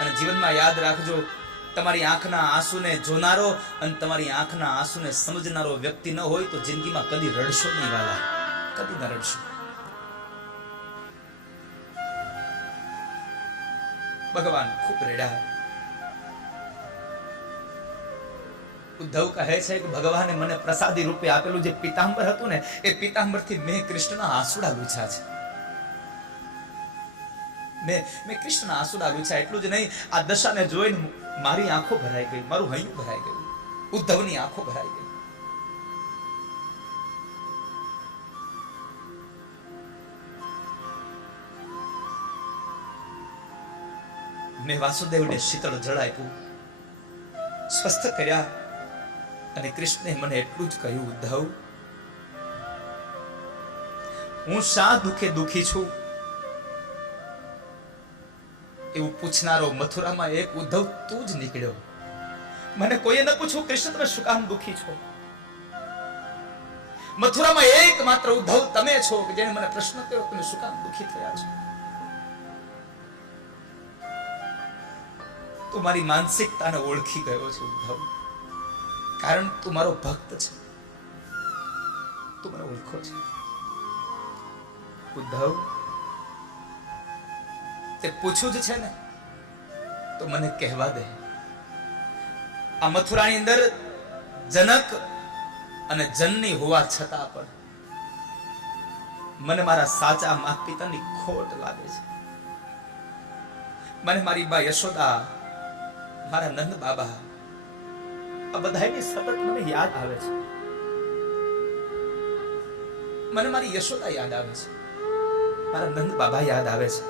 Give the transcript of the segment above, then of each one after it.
અને જીવનમાં યાદ રાખજો, તમારી આંખના આંસુને જોનારો અને તમારી આંખના આંસુને સમજનારો વ્યક્તિ ન હોય તો જિંદગીમાં કદી રડશો નહીં વાલા, કદી ન રડશો. ભગવાન ખૂબ રડ્યા. ઉદ્ધવ કહે છે કે ભગવાને મને પ્રસાદી રૂપે આપેલું જે પિતાંબર હતું ને, એ પિતાંબરથી મેં કૃષ્ણના આંસુડા લૂછ્યા છે. મેં કૃષ્ણના આંસુડા લૂછ્યા. એટલું જ નહીં, આ દશાને જોઈને મારી આંખો ભરાઈ ગઈ, મારું હૈયું ભરાઈ ગયું, ઉદ્ધવની આંખો ભરાઈ ગઈ. મેં વાસુદેવને શીતળ જળ આપ્યું, સ્વસ્થ કર્યા, અને કૃષ્ણે મને એટલું જ કહ્યું, ઉદ્ધવ હું શા દુખે દુખી છું એવું પૂછનારો મથુરામાં એક ઉદ્ધવ તું જ નીકળ્યો. મને કોઈએ ન પૂછ્યું કૃષ્ણ તમે શું કામ દુખી છો. મથુરામાં એકમાત્ર ઉદ્ધવ તમે છો કે જેને મને પ્રશ્ન કર્યો તમે શું કામ દુખી થયા છો. તું મારી માનસિકતાને ઓળખી ગયો છે ઉદ્ધવ, કારણ તું મારો ભક્ત છે, તું મને ઓળખો છે. ઉદ્ધવ તે પૂછ્યું જ છે ને તો મને કહેવા દે. આ મથુરાની અંદર જનક અને જનની હોવા છતાં પણ મને મારા સાચા માતા પિતાની ખોટ લાગે છે. મને મારી બા યશોદા, મારા નંદ બાબા, આ બધાની સતત મને યાદ આવે છે. મને મારી યશોદા યાદ આવે છે, મારા નંદ બાબા યાદ આવે છે.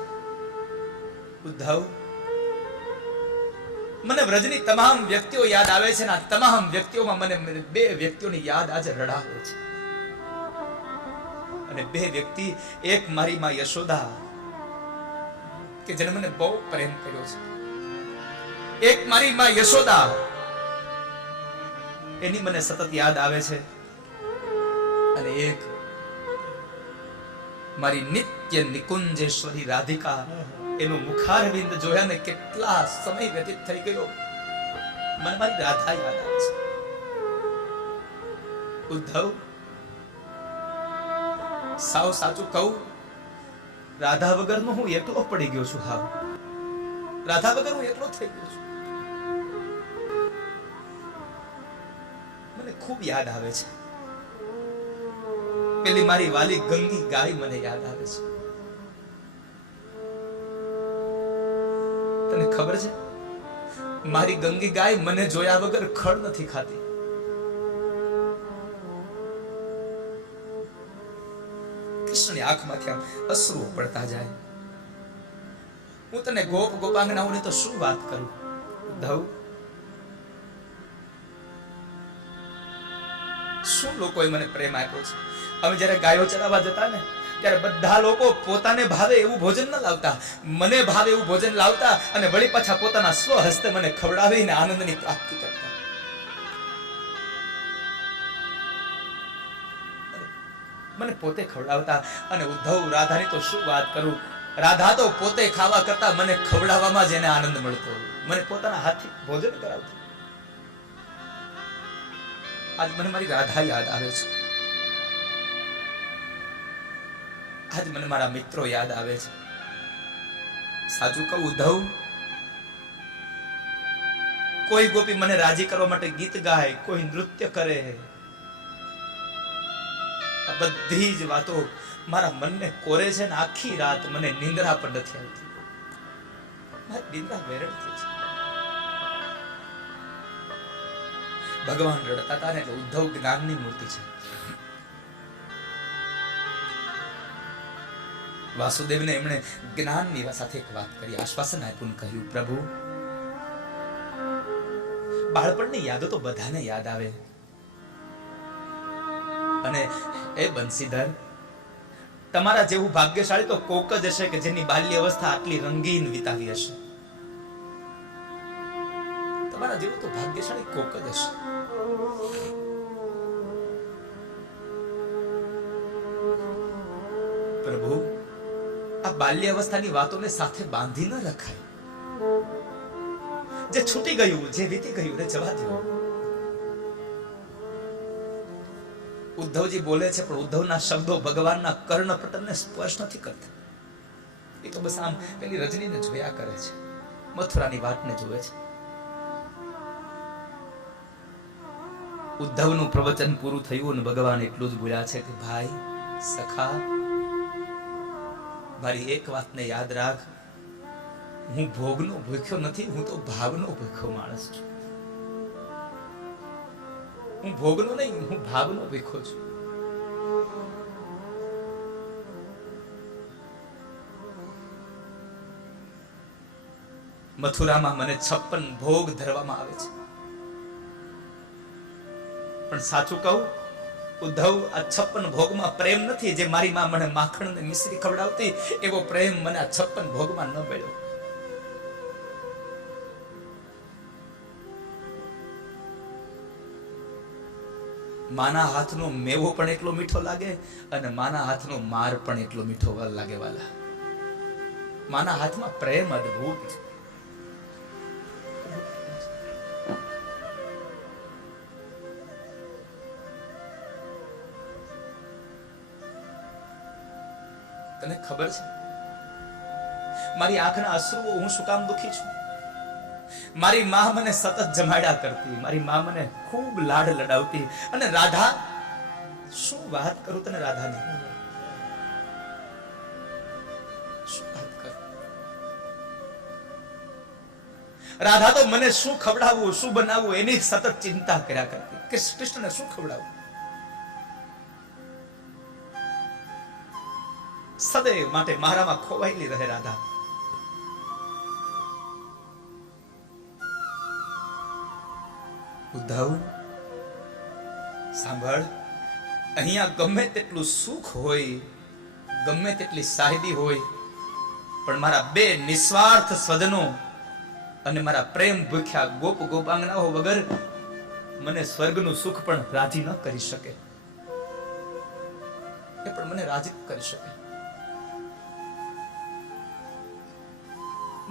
ઉદ્ધવ મને વ્રજની તમામ વ્યક્તિઓ યાદ આવે છે, અને આ તમામ વ્યક્તિઓમાં મને બે વ્યક્તિઓની યાદ આજે રડાવે છે. અને બે વ્યક્તિ, એક મારી માં યશોદા કે જેને મને બહુ પ્રેમ કર્યો છે, એક મારી માં યશોદા એની મને સતત યાદ આવે છે, અને એક મારી નિત્ય નિકુંજેશ્વરી રાધિકા, એનું મુખારવિંદ જોયા ને કેટલા સમય વ્યતીત થઈ ગયો, મને મારી રાધા યાદ આવે છે. ઉદ્ધવ સાવ સાચું કહું, રાધા વગરનો હું એકલો પડી ગયો છું. હા, રાધા વગર હું એકલો થઈ ગયો છું. મને ખૂબ યાદ આવે છે. પેલી મારી વાલી ગંગી ગાય મને યાદ આવે છે. તને ખબર છે, મારી ગંગી ગાય મને જોયા વગર ખડ નથી ખાતી. કૃષ્ણની આંખમાંથી આમ અશ્રુ પડતા જાય. હું તને ગોપ ગોપાંગનાઓની તો શું વાત કરું. ઉદ્ધવ શું લોકોએ મને પ્રેમ આપ્યો છે. અમે જયારે ગાયો ચરાવવા જતા ને ત્યારે બધા લોકો પોતાને ભાવે એવું ભોજન ન લાવતા, મને ભાવે એવું ભોજન લાવતા, અને વળી પાછા પોતાના સ્વહસ્તે મને ખવડાવીને આનંદની પ્રાપ્તિ કરતા. મને પોતે ખવડાવતા. અને ઉદ્ધવ રાધાની તો શું વાત કરું. રાધા તો પોતે ખાવા કરતા મને ખવડાવવામાં જ એને આનંદ મળતો, મને પોતાના હાથથી ભોજન કરાવતો. આજ મને મારી રાધા યાદ આવે છે. આજ મને મારા મિત્રો યાદ આવે છે. સાચું કહું ઉદ્ધવ, કોઈ ગોપી મને રાજી કરવા માટે ગીત ગાય, કોઈ નૃત્ય કરે, આ બધી જ વાતો મારા મનને કોરે છે ને આખી રાત મને નિંદ્રા પણ નથી આવતી. મારી નિંદ્રા વેરણ થઈ છે. ભગવાન રડતા હતા ને એટલે ઉદ્ધવ જ્ઞાનની મૂર્તિ છે. વાસુદેવને એમણે જ્ઞાનની સાથે એક વાત કરી, આશ્વાસન આપ્યું, કહ્યું પ્રભુ બાળપણની યાદો તો બધાને યાદ આવે, અને એ બંસીધર તમારા જેવું ભાગ્યશાળી તો કોક જ હશે કે જેની બાલ્ય અવસ્થા આટલી રંગીન વિતાવી હશે. તમારા જેવું તો ભાગ્યશાળી કોક જ હશે. પ્રભુ આ બાલ્ય અવસ્થાની વાતોને સાથે બાંધી ન રખાય. જે છૂટી ગયું, જે વીતી ગયું રે જવા દો. ઉદ્ધવજી બોલે છે, પણ ઉદ્ધવના શબ્દો ભગવાનના કર્ણપટલને સ્પર્શ નથી કરતા. એ તો બસ આમ પેલી રજનીને જોયા કરે છે, મથુરાની વાતને જોવે છે. ઉદ્ધવનું પ્રવચન પૂરું થયું અને ભગવાન એટલું જ બોલ્યા છે કે ભાઈ સખા, મારી એક વાતને યાદ રાખ, હું ભોગનો ભૂખ્યો નથી, હું તો ભાવનો ભૂખ્યો માણસ છું. હું ભોગનો નહીં, હું ભાવનો ભૂખ્યો છું. મથુરામાં મને 56 ભોગ ધરવામાં આવે છે, પણ સાચું કહું ઉદ્ધવ, આ 56 ભોગમાં પ્રેમ નથી. જે મારી માં મને માખણ ને મિશ્રી ખવડાવતી, એવો પ્રેમ મને આ 56 ભોગમાં ન મળ્યો. માના હાથનો મેવો પણ એટલો મીઠો લાગે અને માના હાથનો માર પણ એટલો મીઠો લાગે. વાલા, માના હાથમાં પ્રેમ અદ્ભુત છે. તને ખબર છે મારી આંખના અશ્રુઓ હું શું કામ દુખી છું? મારી માં મને સતત જમાડ્યા કરતી, મારી માં મને ખૂબ લાડ લડાવતી. અને રાધા, શું વાત કરું તને રાધાની, શું વાત કરું. રાધા તો મને શું ખવડાવવું, શું બનાવવું એની સતત ચિંતા કર્યા કરતી. કૃષ્ણને શું ખવડાવવું, સદૈવ માટે મારામાં ખોવાયેલી રહે રાધા. ઉદ્ધવ સાંભળ, અહીંયા ગમે તેટલું સુખ હોય, ગમે તેટલી સાહેબી હોય, પણ મારા 2 નિસ્વાર્થ સ્વજનો અને મારા પ્રેમ ભૂખ્યા ગોપ ગોપાંગનાઓ વગર મને સ્વર્ગનું સુખ પણ રાજી ન કરી શકે. એ પણ મને રાજી કરી શકે.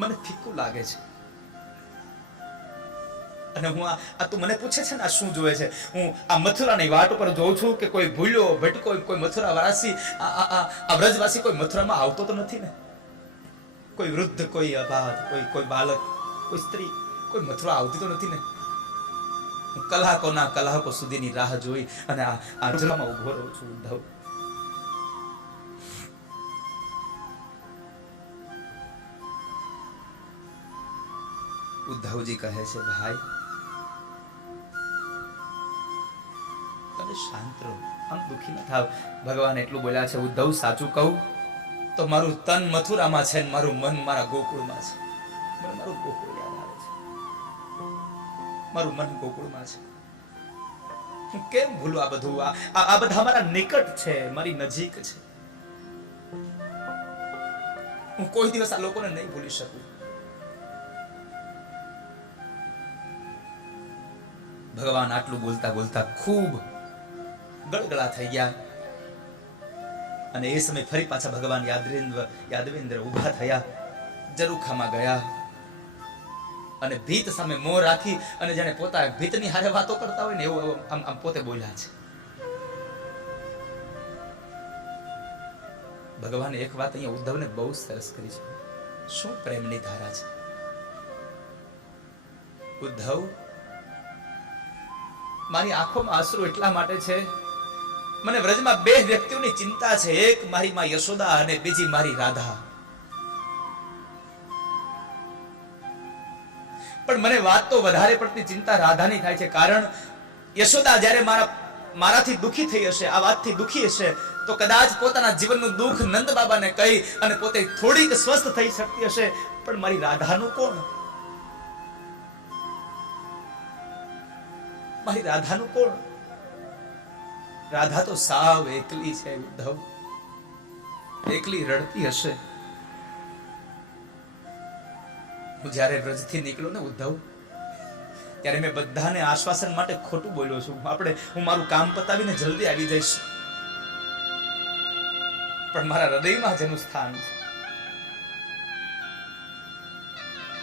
મને ફીકું લાગે છે. અને હું આ તું મને પૂછે છે ને આ શું જોવે છે, હું આ મથુરાની વાટ ઉપર જોઉં છું કે કોઈ ભૂલ્યો ભટકો, કોઈ મથુરા વાસી, આ વ્રજવાસી કોઈ મથુરામાં આવતો તો નથી ને. કોઈ વૃદ્ધ, કોઈ અબાધ, કોઈ બાળક, કોઈ સ્ત્રી, કોઈ મથુરા આવતી તો નથી ને. હું કલાકો સુધીની રાહ જોઈ અને આ જલામાં ઉભો રહું છું. ઉદ્ધવ, ઉદ્ધવજી કહે છે ભાઈ તમે શાંત રહો, આમ દુખી ન થાવ. ભગવાન એટલું બોલ્યા છે, ઉદ્ધવ સાચું કહું તો મારું તન મથુરામાં છે ને મારું મન મારા ગોકુળમાં છે. મને મારું ગોકુળ યાદ આવે છે, મારું મન ગોકુળમાં છે. હું કેમ ભૂલું આ બધું? આ બધા મારા નિકટ છે, મારી નજીક છે. હું કોઈ દિવસ આ લોકોને નહીં ભૂલી શકું. ભગવાન આટલું બોલતા બોલતા ખૂબ ગળગળા થઈ ગયા અને એ સમય ફરી પાછા ભગવાન યાદવેન્દ્ર ઉભા થયા, ઝરૂખામાં ગયા અને ભીત સામે મોં રાખી અને જાણે પોતા ભીતની હારે વાતો કરતા હોય ને એવું આમ પોતે બોલ્યા છે. ભગવાને એક વાત અહીંયા ઉદ્ધવને બહુ સરસ કરી છે. શું પ્રેમની ધારા છે. ઉદ્ધવ, મારી આંખોમાં અશ્રુ એટલા માટે છે, મને વ્રજમાં 2 વ્યક્તિઓની ચિંતા છે. એક મારી માં યશોદા અને બીજી મારી રાધા. પણ મને વાત તો વધારે પડતી ચિંતા રાધાની થાય છે. કારણ યશોદા જ્યારે મારાથી દુખી થઈ હશે, આ વાતથી દુખી હશે, તો કદાચ પોતાના જીવનનું દુઃખ નંદ બાબાને કહી અને પોતે થોડીક સ્વસ્થ થઈ શકતી હશે. પણ મારી રાધાનું કોણ? મારી રાધાનું કોણ? રાધા તો સાવ એકલી છે. ઉદ્ધવ, એકલી રડતી હશે. હું જ્યારે વ્રજથી નીકળ્યો ને ઉદ્ધવ, ત્યારે મેં બધાને આશ્વાસન માટે ખોટું બોલ્યો છું. હું મારું કામ પતાવીને જલ્દી આવી જઈશ, પણ મારા હૃદયમાં જેનું સ્થાન છે,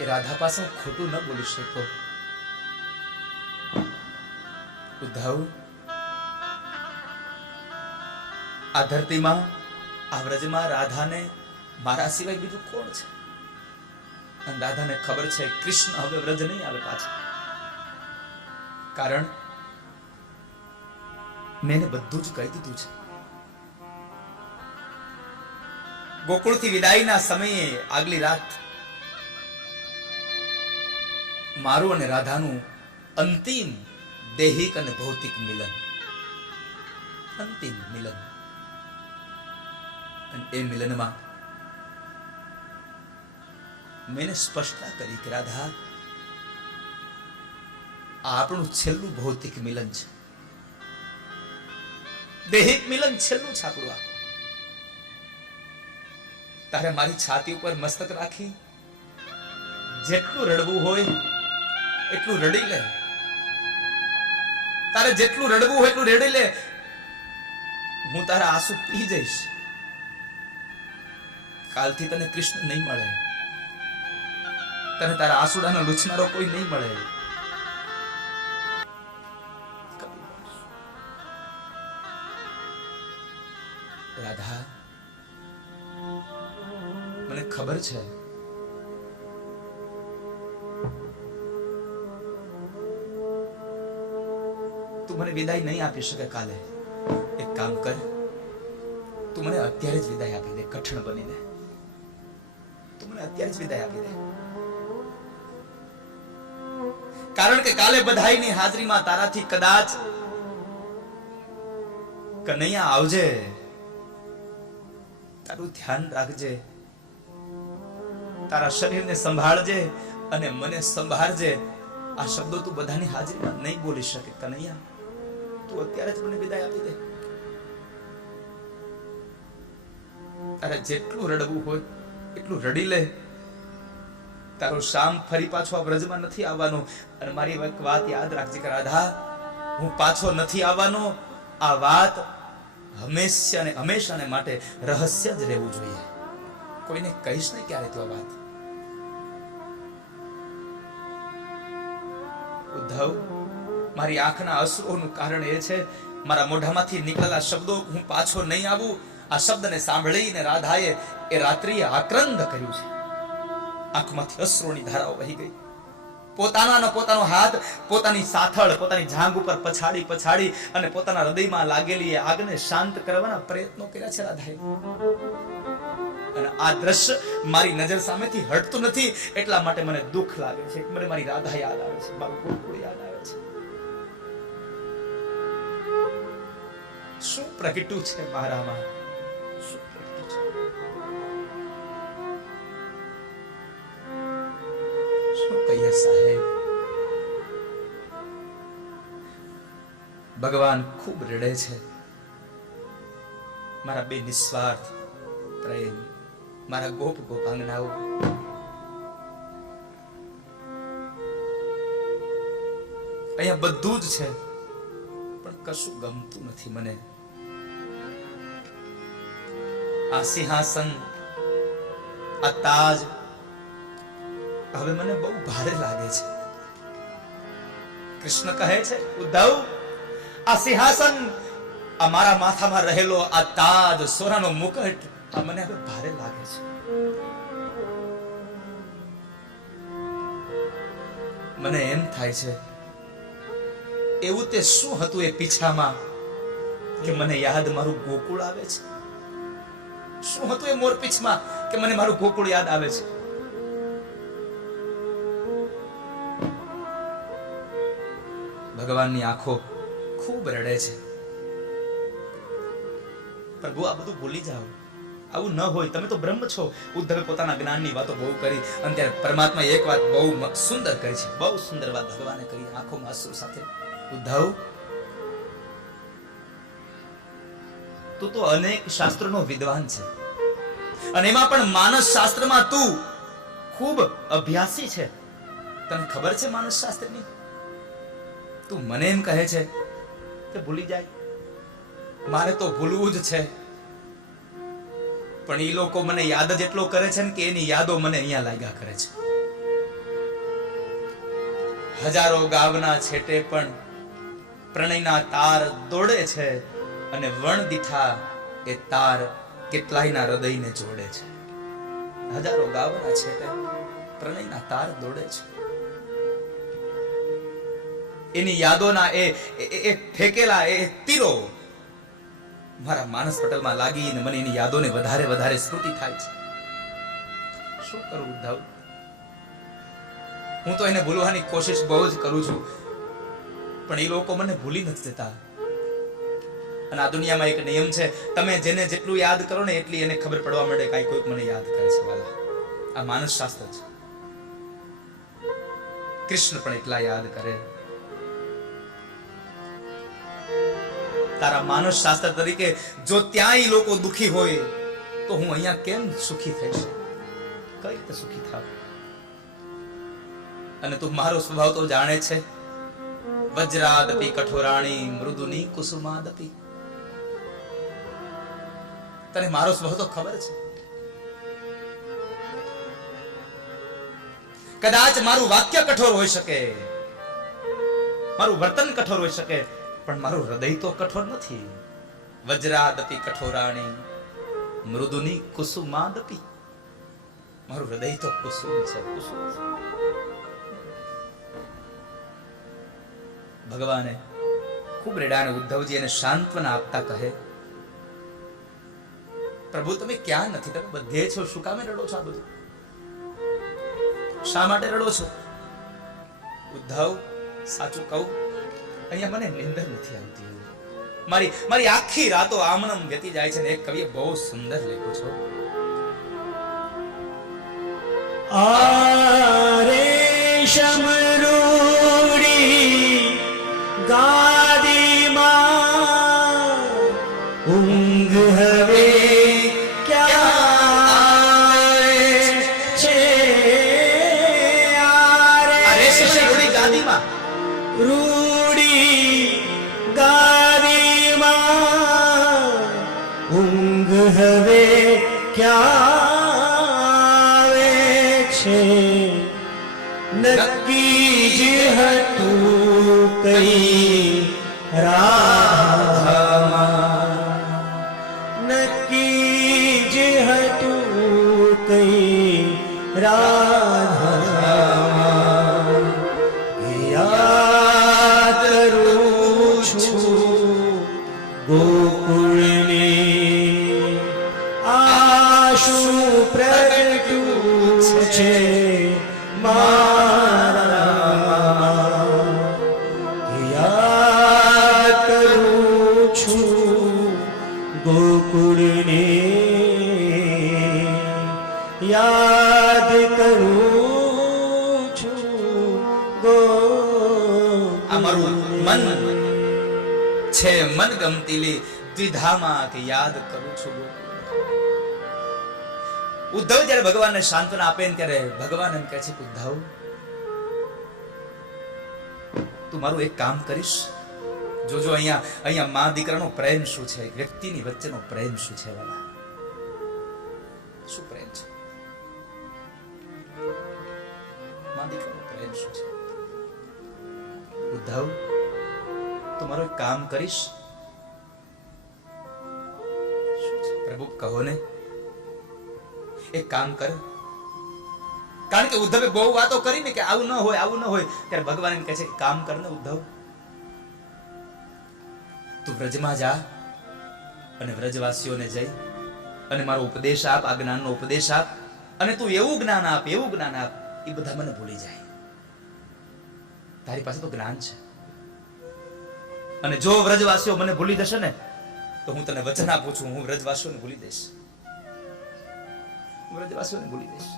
એ રાધા પાસે હું ખોટું ન બોલી શકો. ઉદ્ધવ, આ ધરતીમાં આ વ્રજમાં રાધાને મારા સિવાય બીજું કોણ છે? અને રાધાને ખબર છે કૃષ્ણ હવે વ્રજ નહીં આવે પાછા. કારણ મેં બધું જ કહી દીધું છે. ગોકુળથી વિદાયના સમયે આગલી રાત મારું અને રાધાનું અંતિમ દૈહિક અને ભૌતિક મિલન, અંતિમ મિલન. અને એ મિલનમાં મેં સ્પષ્ટતા કરી કે રાધા, આ આપણું છેલ્લું ભૌતિક મિલન છે, દૈહિક મિલન છેલ્લું છે આપણું. આ તારે મારી છાતી ઉપર મસ્તક રાખી જેટલું રડવું હોય એટલું રડી લે. તારે જેટલું રડવું હોય એટલું રડી લે. હું તારા આંસુ પી જઈશ. કાલથી તને કૃષ્ણ નહીં મળે, તને તારા આંસુડાનો લૂછનારો કોઈ નહીં મળે. રાધા, મને ખબર છે તું મને વિદાય નહીં આપી શકે કાલે. એક કામ કર, તું મને અત્યારે જ વિદાય આપી દે. કઠણ બનીને તું મને અત્યારે જ વિદાય આપી દે. કારણ કે કાલે બધાઈની હાજરીમાં તારાથી કદાચ કનૈયા આવજે, તારું ધ્યાન રાખજે, તારા શરીરને સંભાળજે અને મને સંભાળજે. આ શબ્દો તું બધાની હાજરીમાં નહીં બોલી શકે. કનૈયા, તું અત્યારે જ મને વિદાય આપી દે. તારે જેટલું રડવું હોય એટલું રડી લે. તારો શામ ફરી પાછો આ વ્રજમાં નથી આવવાનો. અને મારી એક વાત યાદ રાખજે કે રાધા, હું પાછો નથી આવવાનો. આ વાત હંમેશા ને હંમેશાને માટે રહસ્ય જ રહેવું જોઈએ. કોઈને કહીશ નહીં ક્યારે તું આ વાત. ઉદ્ધવ, મારી આંખના અશ્રુઓનું કારણ એ છે મારા મોઢામાંથી નીકળેલા શબ્દો હું પાછો નહીં આવું. આ શબ્દને સાંભળીને રાધાએ એ રાત્રિએ આક્રંદ કર્યું છે. આંખમાંથી અશ્રુની ધારાઓ વહી ગઈ. પોતાનો હાથ પોતાની સાથળ, પોતાની જાંઘ ઉપર પછાડી પછાડી અને પોતાના હૃદયમાં લાગેલી એ આગને શાંત કરવાના પ્રયત્નો કર્યા છે રાધાએ. અને આ દ્રશ્ય મારી નજર સામેથી હટતું નથી. એટલા માટે મને દુઃખ લાગે છે. મને મારી રાધા યાદ આવે છે, મારું ગોકુળ યાદ આવે છે. શું પ્રગટ્યું છે મારામાં, શું પ્રગટ્યું છે, શું કહીએ સાહેબ. ભગવાન ખૂબ રડે છે. મારા બે નિસ્વાર્થ પ્રેમ, મારા ગોપ ગોપાંગનાઓ. અહીંયા બધું જ છે પણ કશું ગમતું નથી મને. આ સિંહાસન, આ તાજ હવે મને બહુ ભારે લાગે છે. કૃષ્ણ કહે છે, ઉદ્ધવ, આ સિંહાસન, આ મારા માથામાં રહેલો આ તાજ, સોનાનો મુકટ, આ મને હવે ભારે લાગે છે. મને એમ થાય છે એવું તે શું હતું એ પીછામાં કે મને યાદ મારું ગોકુળ આવે છે? શું હતું એ મોરપીછમાં કે મને મારું ગોકુળ યાદ આવે છે? ભગવાનની આંખો ખૂબ રડે છે. પ્રભુ, આ બધું ભૂલી જાઓ. આવું ન હોય. તમે તો બ્રહ્મ છો. ઉદ્ધવે પોતાના જ્ઞાનની વાતો બહુ કરી અને ત્યારે પરમાત્માએ એક વાત બહુ સુંદર કરી છે. બહુ સુંદર વાત ભગવાને કરી આંખોમાં અશ્રુ સાથે. ઉદ્ધવ, તું તો અનેક શાસ્ત્રોનો વિદ્વાન છે અને એમાં પણ માનસ શાસ્ત્રમાં તું ખૂબ અભ્યાસી છે. તને ખબર છે માનસ શાસ્ત્રની? તું મને એમ કહે છે કે ભૂલી જાય. મારે તો ભૂલવું જ છે, પણ એ લોકો મને યાદ જ એટલો કરે છે ને કે એની યાદો મને અહીંયા લાગ્યા કરે છે. હજારો ગાવના છેટે પણ પ્રણયના તાર દોડે છે, અને વણ દીઠા એ તાર કેટલાયના હૃદયને જોડે છે. હજારો ગાવના છેટે પ્રણયના તાર દોડે છે. એની યાદોના એ ફેંકેલા એ તીરો મારા માનસ પટલમાં લાગીને મને એની યાદોને વધારે વધારે સ્મૃતિ થાય છે. શું કરું ઉદ્ધવ? હું તો એને ભૂલવાની કોશિશ બહુ જ કરું છું, પણ એ લોકો મને ભૂલી નથી દેતા. અને આ દુનિયામાં એક નિયમ છે, તમે જેને જેટલું યાદ કરો ને એટલી એને ખબર પડવા માંડે કે કોઈક મને યાદ કરે છે. વાલા, આ માનસ શાસ્ત્ર છે. કૃષ્ણ પણ એટલા યાદ કરે. તારા માનસ શાસ્ત્ર તરીકે જો ત્યાંય લોકો દુખી હોય તો હું અહીંયા કેમ સુખી થઈશ? કઈ રીતે સુખી થાવ? અને તું મારો સ્વભાવ તો જાણે છે. વજ્રાદપી કઠોરાણી મૃદુની કુસુમાદપી. તને મારો સ્વભાવ તો ખબર છે. કદાચ મારું વાક્ય કઠોર હોઈ શકે, મારું વર્તન કઠોર હોઈ શકે, પણ મારું હૃદય તો કઠોર નથી. વજ્રાદપી કઠોરાણી મૃદુની કુસુમાદપી. મારું હૃદય તો કુસુમ છે, કુસુમ છે. ભગવાને ખૂબ રેડાને ઉદ્ધવજી એને સાંત્વના આપતા કહે, પ્રભુ તમે ક્યાં નથી? તમે બધે છો, શું કામે રડો છો? આ બધું શા માટે રડો છો? ઉદ્ધવ, સાચું કહું, અહીંયા મને નિંદર નથી આવતી. મારી આખી રાતો આમણમ જતી જાય છે. ને એક કવિએ બહુ સુંદર લખ્યું છે, આરે શમરૂડી ગાદીમાં ઊંઘ હવે ક્યાં છે? આરે શમરૂડી ગાદીમાં, રૂડી ગાદીમાં ઊંઘ હવે ક્યાં છે? નક્કી જ હતું કઈ રાધામાં, નક્કી જ હતું કઈ રાધામાં. યાદ કરું છું ગોકુળને, આશુ પ્રગટું છે મારામાં. યાદ કરું છું ગોકુળને, યાદ કરું છું ગોકુળને. અમારું મન છે મન ગમતીલી દ્વિધામાં કે યાદ કરું છું. ઉદ્ધવ જયારે ભગવાનને સાંત્વના આપે ને ત્યારે ભગવાન એમ કહે છે કે ઉદ્ધવ, તું મારું એક કામ કરીશ? જોજો અહીંયા મા દીકરાનો પ્રેમ શું છે, વ્યક્તિની વચ્ચેનો પ્રેમ શું છે. વાલા, શું પ્રેમ છે? મા દીકરાનો પ્રેમ શું છે? ઉદ્ધવ, તું મારું એક કામ કરીશ? શું છે પ્રભુ, કહો ને. એક કામ કર. કારણ કે ઉદ્ધવે બહુ વાતો કરી ને કે આવું ન હોય, આવું ન હોય. ત્યારે ભગવાન એમ કહે છે કામ કર ને ઉદ્ધવ, તું વ્રજમાં જા અને વ્રજવાસીઓને જઈ અને મારો ઉપદેશ આપ, આ જ્ઞાનનો ઉપદેશ આપ. અને તું એવું જ્ઞાન આપ, એવું જ્ઞાન આપ, એ બધા મને ભૂલી જાય. તારી પાસે તો જ્ઞાન છે. અને જો વ્રજવાસીઓ મને ભૂલી જશે ને તો હું તને વચન આપું છું, હું વ્રજવાસીઓને ભૂલી દઈશ. વ્રજવાસીઓને ભૂલી દઈશ.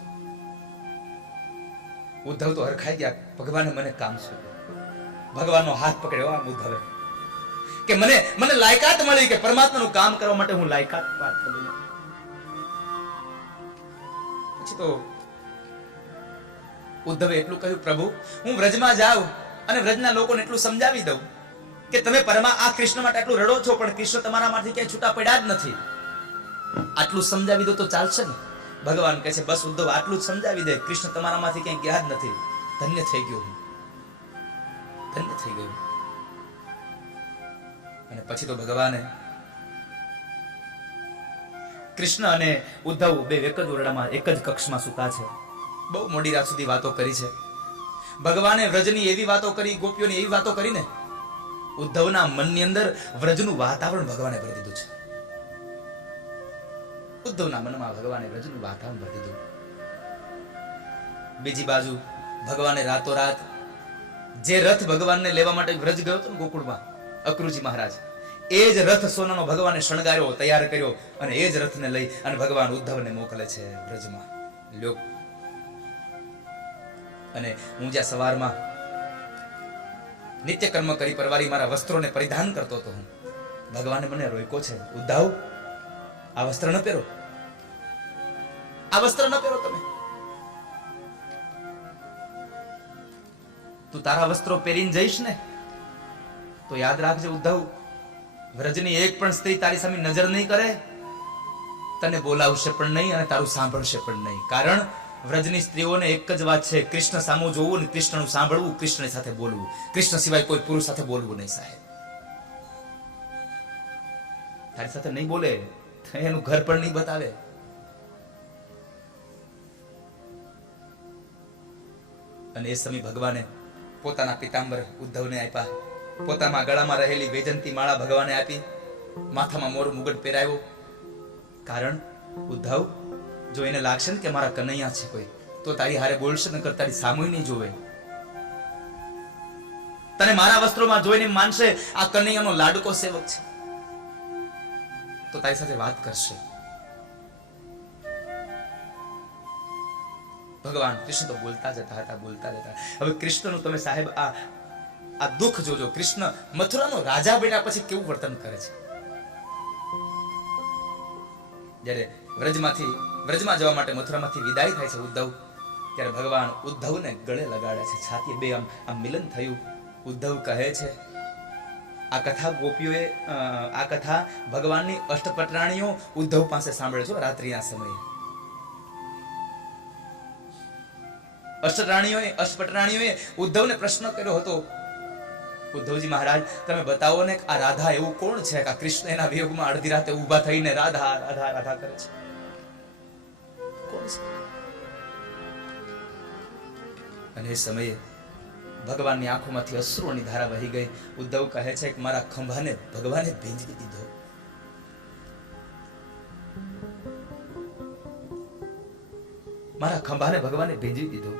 ઉદ્ધવ તો હરખાઈ ગયા. ભગવાને મને કામ સોંપ્યું. ભગવાનનો હાથ પકડ્યો આમ ઉદ્ધવે કે મને લાયકાત મળી કે પરમાત્માનું કામ કરવા માટે હું લાયકાત પ્રાપ્ત કરું. પછી તો ઉદ્ધવે એટલું કહ્યું, પ્રભુ હું વ્રજમાં જાઉં અને વ્રજના લોકોને એટલું સમજાવી દઉં કે તમે આ કૃષ્ણ માટે આટલું રડો છો, પણ કૃષ્ણ તમારામાંથી ક્યાંય છૂટા પડ્યા જ નથી. આટલું સમજાવી દો તો ચાલશે ને? ભગવાન કહે છે બસ ઉદ્ધવ, આટલું જ સમજાવી દે, કૃષ્ણ તમારામાંથી ક્યાંય ગયા જ નથી. ધન્ય થઈ ગયો હું. ધન્ય થઈ ગયું. અને પછી તો ભગવાને કૃષ્ણ અને ઉદ્ધવ બે એક જ ઓરડામાં એક જ કક્ષમાં સૂતા છે. બહુ મોડી રાત સુધી વાતો કરી છે. ભગવાને વ્રજની એવી વાતો કરી, ગોપીઓની એવી વાતો કરીને ઉદ્ધવના મનની અંદર વ્રજનું વાતાવરણ ભગવાને ભરી દીધું છે. ઉદ્ધવના મનમાં ભગવાને વ્રજનું વાતાવરણ ભરી દીધું. બીજી બાજુ ભગવાને રાતોરાત જે રથ ભગવાનને લેવા માટે વ્રજ ગયો હતો ને ગોકુળમાં, અક્રુજી મહારાજ, એ જ રથ સોનાનો ભગવાને શણગાર્યો, તૈયાર કર્યો અને એ જ રથને લઈ અને ભગવાન ઉદ્ધવને મોકલે છે વ્રજમાં. લ્યો, અને હું જ્યાં સવારમાં નિત્ય કર્મ કરી પરવારી મારા વસ્ત્રોને પરિધાન કરતો હતો, હું ભગવાને મને રોક્યો છે, ઉદ્ધવ આ વસ્ત્ર ન પહેરો, આ વસ્ત્ર ન પહેરો. તમે તું તારા વસ્ત્રો પહેરીને જઈશ ને તો યાદ રાખજે ઉદ્ધવ, વ્રજની એક પણ સ્ત્રી તારી સામે નજર નહીં કરે, તને બોલાવશે પણ નહીં અને તારું સાંભળશે પણ નહીં. કારણ વ્રજની સ્ત્રીઓને એક જ વાત છે, કૃષ્ણ સામું જોવું અને કૃષ્ણનું સાંભળવું, કૃષ્ણ સાથે બોલવું. કૃષ્ણ સિવાય કોઈ પુરુષ સાથે બોલવું નહીં. સાહેબ તારી સાથે નહીં બોલે, એનું ઘર પણ નહીં બતાવે. અને એ સમય ભગવાને પોતાના પિતાંબર ઉદ્ધવને આપ્યા, પોતાના ગળામાં રહેલી વૈજંતી માળા ભગવાને આપી, માથામાં મોર મુગટ પહેરાવ્યો. કારણ ઉદ્ધવ, જો એને લાગશે ને કે મારા કનૈયા છે કોઈ, તો તારી હારે બોલશે, નકર તારી સામું નહીં જોવે. તને મારા વસ્ત્રોમાં જોઈને માનશે આ કનૈયાનો લાડકો સેવક છે, તો તારી સાથે વાત કરશે. ભગવાન કૃષ્ણ તો બોલતા જતા હતા, બોલતા જતા. હવે કૃષ્ણનું તમે સાહેબ આ દુઃખ જોજો. કૃષ્ણ મથુરાનો રાજા બન્યા પછી કેવું વર્તન કરે છે. જ્યારે વ્રજમાં જવા માટે મથુરામાંથી વિદાય થાય છે ઉદ્ધવ, ત્યારે ભગવાન ઉદ્ધવને ગળે લગાડે છે, છાતીએ બે આમ મિલન થયું. ઉદ્ધવ કહે છે, આ કથા ગોપીઓએ, આ કથા ભગવાનની અષ્ટપટરાણીઓ ઉદ્ધવ પાસે સાંભળે છે રાત્રિના સમયે. અષ્ટપટરાણીઓએ ઉદ્ધવને પ્રશ્ન કર્યો હતો, ઉદ્ધવજી મહારાજ તમે બતાવો ને, આ રાધા એવું કોણ છે કે કૃષ્ણ એના વિયોગમાં અડધી રાતે ઊભા થઈને રાધા રાધા રાધા કરે છે? કોણ છે? અને એ સમયે ભગવાનની આંખોમાંથી અશ્રુઓની ધારા વહી ગઈ. ઉદ્ધવ કહે છે કે મારા ખંભાને ભગવાને ભીંજવી દીધો. મારા ખંભાને ભગવાને ભીંજવી દીધો.